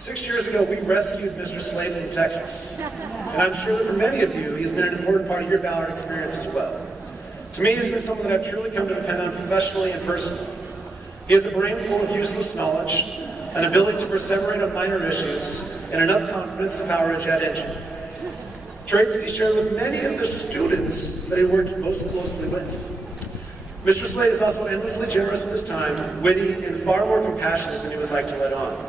6 years ago, we rescued Mr. Slade from Texas. And I'm sure that for many of you, he's been an important part of your Ballard experience as well. To me, he's been someone that I've truly come to depend on professionally and personally. He has a brain full of useless knowledge, an ability to perseverate on minor issues, and enough confidence to power a jet engine. Traits that he shared with many of the students that he worked most closely with. Mr. Slade is also endlessly generous with his time, witty, and far more compassionate than he would like to let on.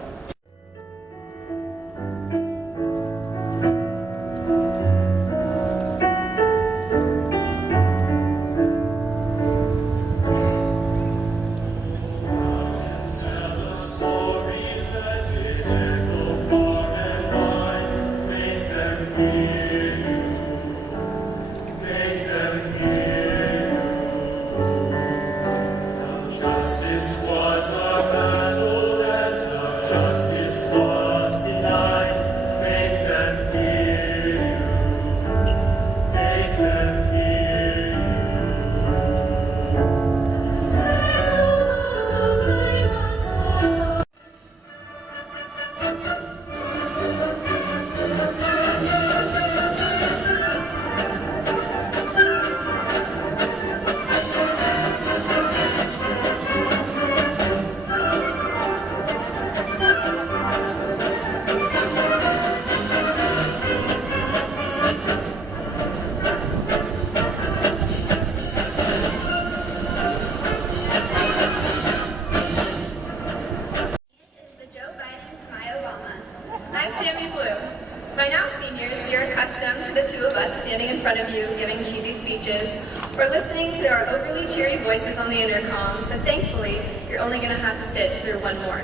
By now, seniors, you're accustomed to the two of us standing in front of you giving cheesy speeches or listening to our overly cheery voices on the intercom, but thankfully, you're only going to have to sit through one more.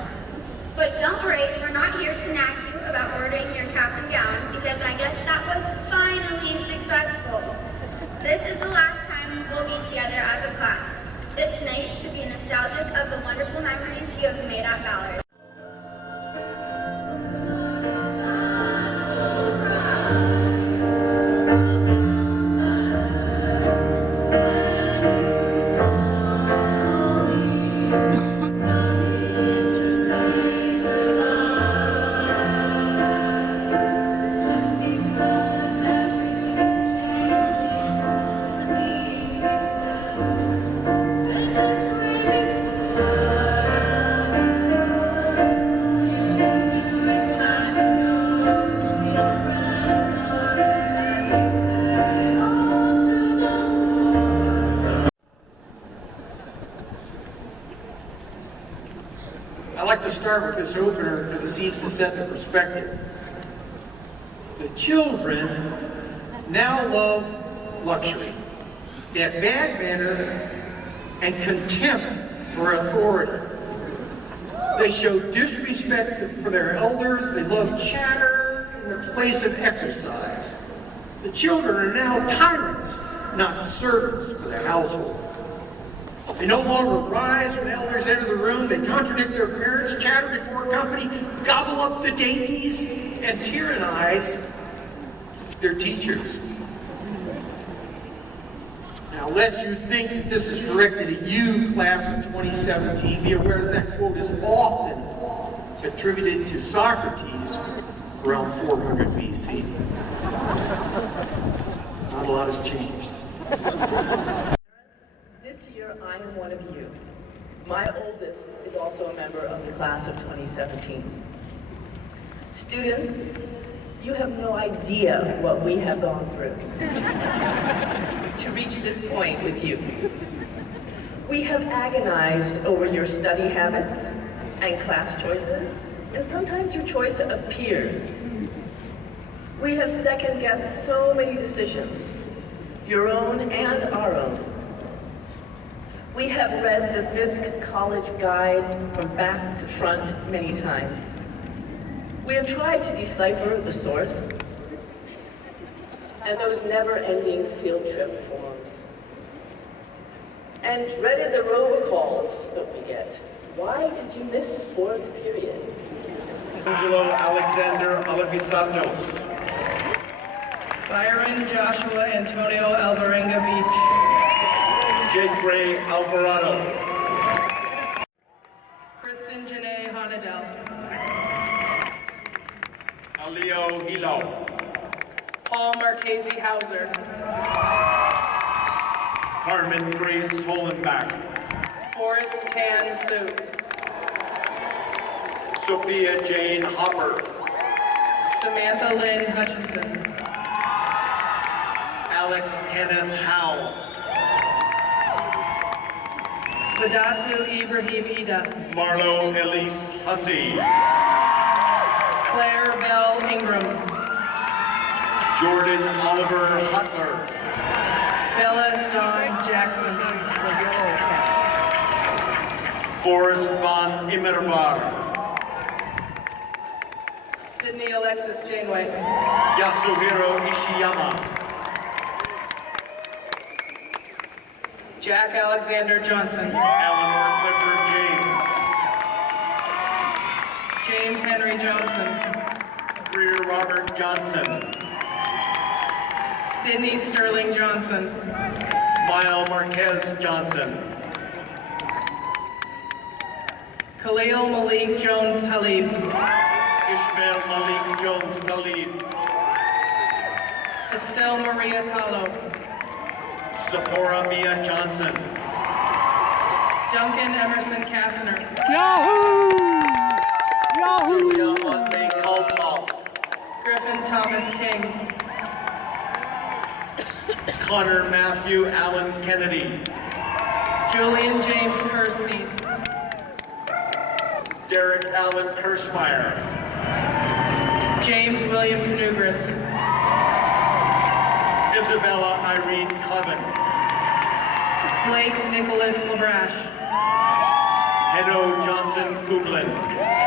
But don't worry, we're not here to nag you about ordering your cap and gown, because I guess that was finally successful. This is the last time we'll be together as a class. This night should be nostalgic of the wonderful memories you have made at Ballard. I like to start with this opener because it seems to set the perspective. The children now love luxury. They have bad manners and contempt for authority. They show disrespect for their elders. They love chatter in the place of exercise. The children are now tyrants, not servants for the household. They no longer rise when elders enter the room. They contradict their parents, chatter before company, gobble up the dainties, and tyrannize their teachers. Now, lest you think that this is directed at you, class of 2017, be aware that that quote is often attributed to Socrates around 400 BC. Not a lot has changed. This year, I am one of you. My oldest is also a member of the class of 2017. Students, you have no idea what we have gone through to reach this point with you. We have agonized over your study habits and class choices, and sometimes your choice of peers. We have second-guessed so many decisions, your own and our own. We have read the Fisk College Guide from back to front many times. We have tried to decipher the source and those never-ending field trip forms, and dreaded the robocalls that we get. Why did you miss fourth period? Angelo Alexander Alavisantos. Byron Joshua Antonio Alvarenga Beach. Jake Ray Alvarado. Kristen Janae Honadel. Leo Hilo. Paul Marchese Hauser. Carmen Grace Hollenbach. Forrest Tan Sue. Sophia Jane Hopper. Samantha Lynn Hutchinson. Alex Kenneth Howell. Badatu Ibrahim Ida. Marlo Elise Hussey. Claire Bell Ingram. Jordan Oliver Hutler. Bella Dawn Jackson. Forrest Von Immerbar. Sydney Alexis Janeway. Yasuhiro Ishiyama. Jack Alexander Johnson. Eleanor Clifford James. James Henry Johnson. Greer Robert Johnson. Sydney Sterling Johnson. Mile Marquez Johnson. Khalil Malik Jones Talib. Ishmael Malik Jones Talib. Estelle Maria Kahlo. Sephora Mia Johnson. Duncan Emerson Kastner. Julia Monday Kalkoff. Griffin Thomas King. Connor Matthew Allen Kennedy. Julian James Kirsty. Derek Allen Kirschmeyer. James William Canugras. Isabella Irene Clement. Blake Nicholas Labrash. Hedo Johnson Kublin.